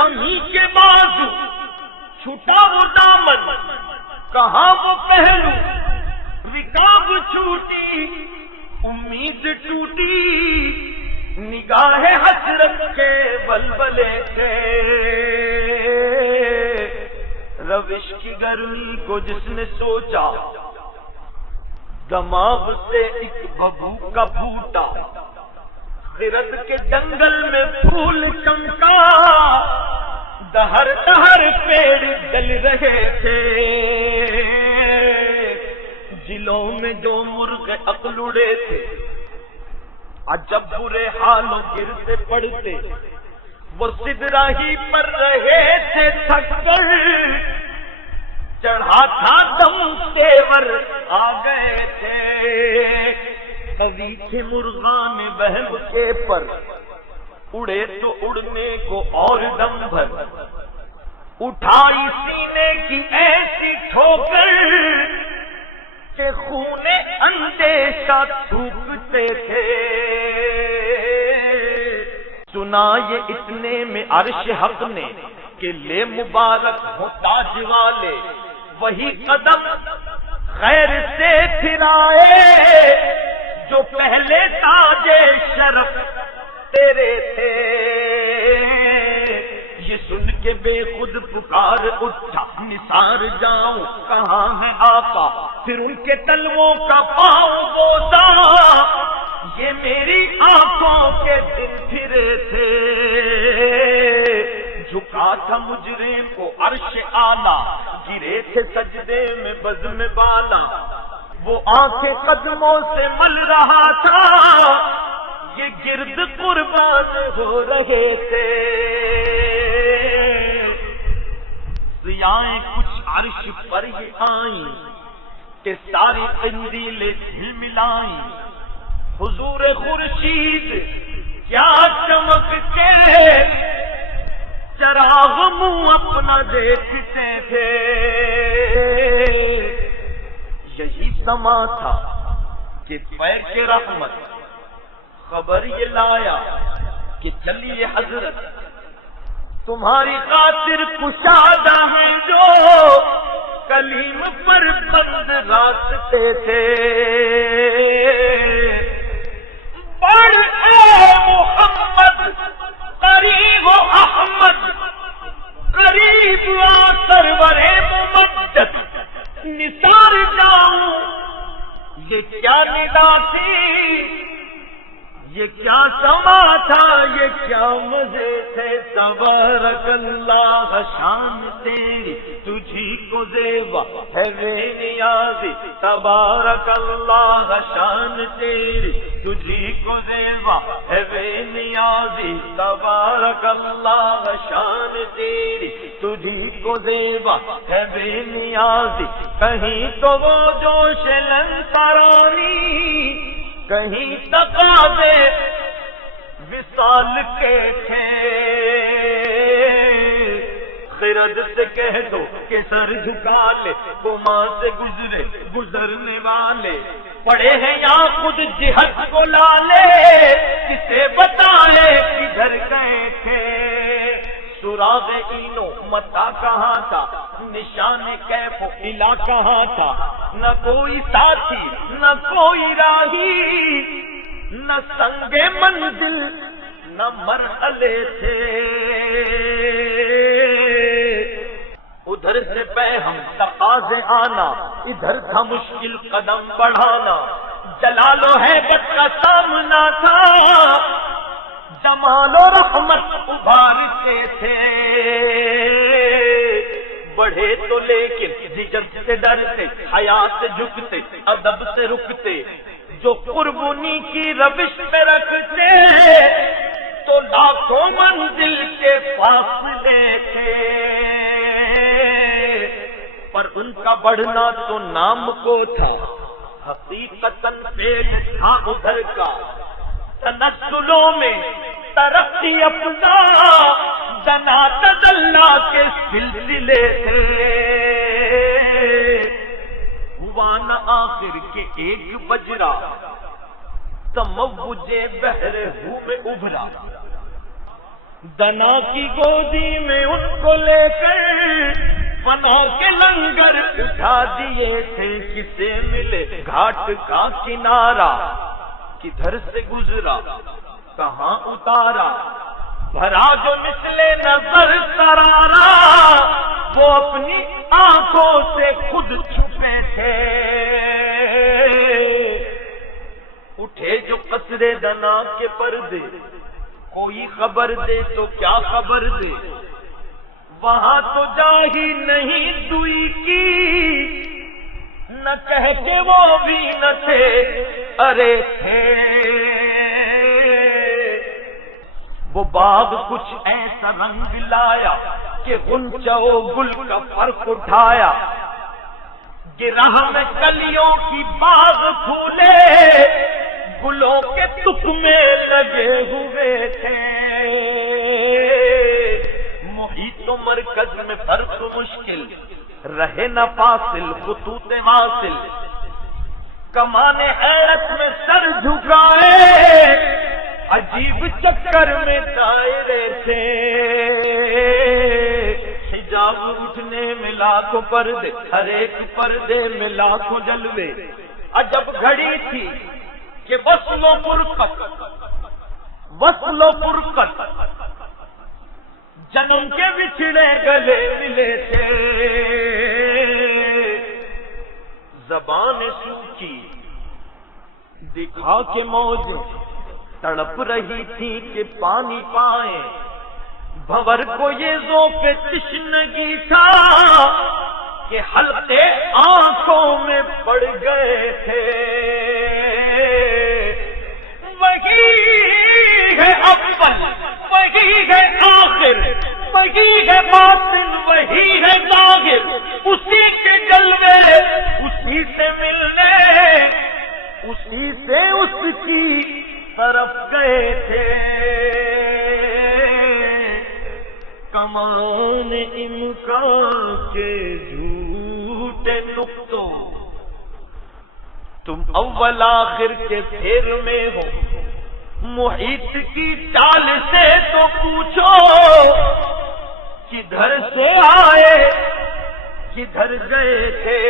امی کے بازو، چھٹا وہ دامن، کہاں وہ پہلو، رکاب چھوٹی، امید ٹوٹی، نگاہ حسرت کے بلبلے تھے۔ روش کی گرمی کو جس نے سوچا، دماغ سے ایک ببو کا پھوٹا، خرد کے جنگل میں پھول چمکا، دہر دہر پیڑ جل رہے تھے، جلوں میں جو مرغ عقل اڑے تھے، عجب برے حالوں گرتے پڑتے، وہ سدرا ہی پر رہے تھے تھک کر، چڑھا تھا دم تیور آ گئے تھے، کبھی تھے مرغان بہم کے پر، اڑے تو اڑنے کو اور دم بھر، اٹھائی سینے کی ایسی ٹھوکر کہ خون اندیشہ تھوکتے تھے۔ سنا یہ اتنے میں عرش حق نے کہ لے مبارک ہو تاج والے، وہی قدم خیر سے پھرائے جو پہلے تاج شرف تیرے تھے۔ یہ سن کے بے خود پکار اٹھا، نثار جاؤں کہاں ہے آقا، پھر ان کے تلووں کا پاؤں بوسا، یہ میری آنکھوں کے دن پھرے تھے۔ جھکا تھا مجرم کو عرش اعلیٰ، گرے تھے سجدے میں بزم بالا، وہ آنکھیں قدموں سے مل رہا تھا، یہ گرد قربان ہو رہے تھے۔ ضیائیں کچھ عرش پر یہ آئیں کہ ساری قندیلیں ملائیں، حضور خورشید کیا چمک کے چراغ منہ اپنا دیکھتے تھے۔ یہی سما تھا کہ پیر کے رحمت خبر یہ لایا کہ چلیے حضرت تمہاری خاطر کشادہ ہیں جو کلیم پر بند راستے تھے۔ بڑھ اے محمد قریب و احمد، قریب آ سرور ممجد، نثار جاؤں یہ کیا ندا تھی، یہ کیا سما تھا، یہ کیا مزے تھے۔ تبارک اللہ شان تیری تجھی کو زیبا ہے بے نیازی، تبارک اللہ شان تیری تجھی کو زیبا ہے بے نیازی، تبارک اللہ شان تیری تجھی کو زیبا ہے بے نیازی۔ کہیں تو وہ جوش لنکرانی، کہیں تقاضے وصال کے تھے۔ خرد سے کہہ دو کہ سر جھکا لے، گما سے گزرے گزرنے والے، پڑے ہیں یا خود جہت کو لالے، کسے بتا لے کدھر گئے تھے۔ سراغ اینو متا کہاں تھا، نشان کیف علا کہاں تھا، نہ کوئی ساتھی نہ کوئی راہی، نہ سنگ منزل نہ مرحلے تھے۔ ادھر سے پہ ہم تقاضے آنا، ادھر تھا مشکل قدم بڑھانا، جلال و ہیبت کا سامنا تھا، جمال و رحمت ابھارتے تھے۔ بڑھے تو لیکن جھجک سے ڈرتے، حیا سے جھکتے، ادب سے رکتے، جو قربانی کی روش میں رکھتے تو لاکھوں منزل کے فاصلے تھے۔ پر ان کا بڑھنا تو نام کو تھا، حقیقتاً فعل تھا ادھر کا۔ تنزلوں میں ترقی اپنا، دنا تدلا کے سلسلے تھے۔ ہوا نہ آخر کے ایک بجرا، تموج بحر ہو میں ابھرا، دنا کی گودی میں ان کو لے کر فنا کے لنگر اٹھا دیے تھے، کسے ملے گھاٹ کا کنارہ، کدھر سے گزرا کہاں اتارا، بھرا جو نچلے نظر سرارا، وہ اپنی آنکھوں سے خود چھپے تھے، اٹھے جو قصرے دنا کے پردے، کوئی خبر دے تو کیا خبر دے، وہاں تو جا ہی نہیں سوئی کی، نہ کہہ کے وہ بھی نہ تھے، ارے تھے وہ باغ کچھ ایسا رنگ لایا کہ غنچہ و گل کا فرق اٹھایا، گرہ میں کلیوں کی باغ پھولے، گلوں کے تخمے لگے ہوئے تھے، محیط و مرکز میں فرق مشکل، رہے نہ فاصل خطوط واصل، کمان حیرت میں سر جھکائے، عجیب چکر میں دائرے تھے، حجاب اٹھنے میں لاکھوں پردے، ہر ایک پردے میں لاکھوں جلوے، عجب گھڑی تھی کہ وصل و فرقت جنم کے بچھڑے گلے ملے تھے، زبان سوکھی دکھا کے موج تڑپ رہی تھی کہ پانی پائیں، بھور کو یہ ذوق تشنگی تھا کہ حلقے آنکھوں میں پڑ گئے تھے، وہی ہے اول وہی ہے آخر وہی ہے باطن وہی ہے ظاہر، اسی کے جلوے اسی سے ملنے اسی سے اس کی طرف گئے تھے، کمان امکان کے جھوٹے نقطوں، تم اول آخر کے پھیر میں ہو، محیط کی چال سے تو پوچھو، کدھر سے آئے کدھر گئے تھے،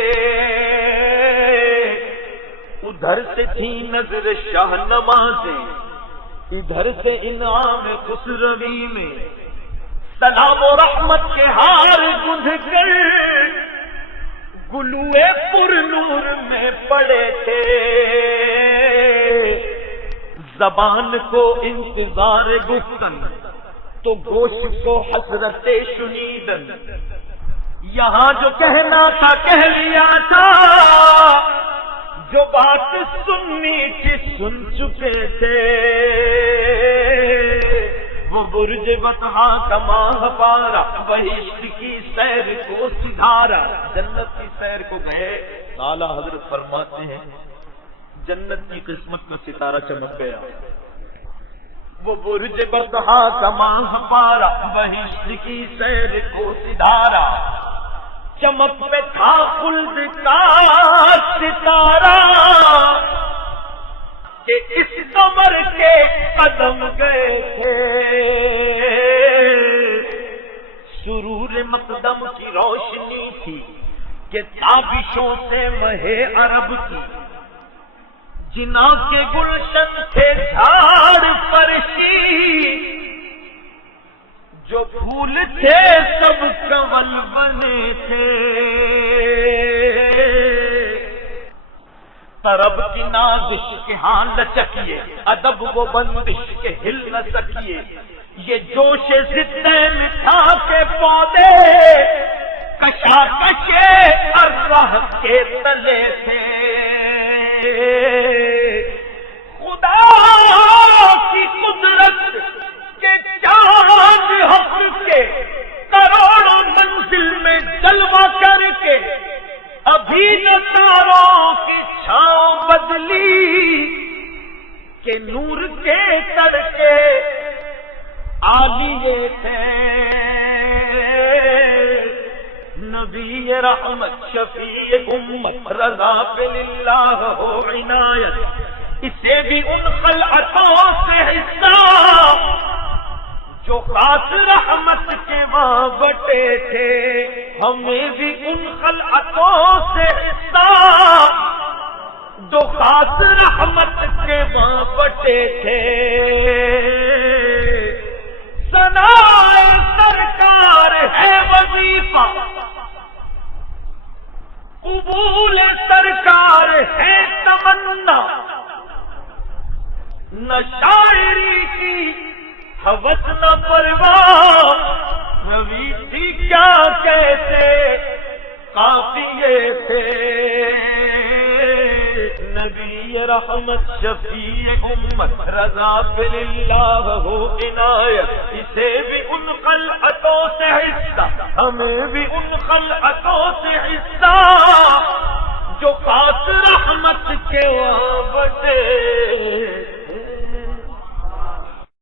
ادھر سے تھی نظر شاہ نمازیں، ادھر سے انعام خسروی میں، سلام و رحمت کے ہار گندھ کر گلوئے پر نور میں پڑے تھے، زبان کو انتظار گفتن تو گوشت کو حسرت شنیدن، یہاں جو کہنا تھا کہہ لیا تھا، جو بات سننی تھی سن چکے تھے، وہ برج بطحا کا ماہ پارا، بہشت کی سیر کو سدھارا، جنت کی سیر کو گئے، اعلیٰ حضرت فرماتے ہیں جنت کی قسمت میں ستارہ چمک گیا، وہ برج بطحا کا ماہ پارا، بہشت کی سیر کو سدھارا، چمک میں تھا خلد کا ستارہ کہ اس قمر کے قدم گئے تھے، سرور مقدم کی روشنی تھی کہ تابشوں سے مہے عرب کی، جنا کے گلشن تھے جھاڑ فرشی، جو پھول تھے سب کنول بنے تھے، طرب کی نازش کے ہاں لچکیے، ادب وہ بندش کے ہل نہ سکیے، یہ جوش زندہ مٹھا کے پودے کشاکشے ارواح کے تلے تھے، خدا کی قدرت کے چاند حق کے کروڑوں منزل میں جلوہ کر کے، ابھی نہ تاروں کی چھاؤں بدلی کہ نور کے تڑکے عالیے تھے، نبی رحمت شفیع امت رضا پہ للہ ہو عنایت، اسے بھی ان خلعتوں سے حصہ جو جو خاص رحمت کے وہاں بٹے تھے، ہمیں بھی ان خلعتوں سے حصہ جو خاص رحمت کے وہاں بٹے تھے۔ ثنائے سرکار ہے وظیفہ، قبول سرکار ہے تمنا، نہ شاعری کی ہوس نہ پرواہ، روی تھی کیا کیسے قافیے تھے۔ نبی رحمت شفیع امت رضا باللہ ہو عنایت، اسے بھی ان خلعتوں سے حصہ، ہمیں بھی ان خلعتوں سے حصہ جو خاص رحمت کے وہاں بٹے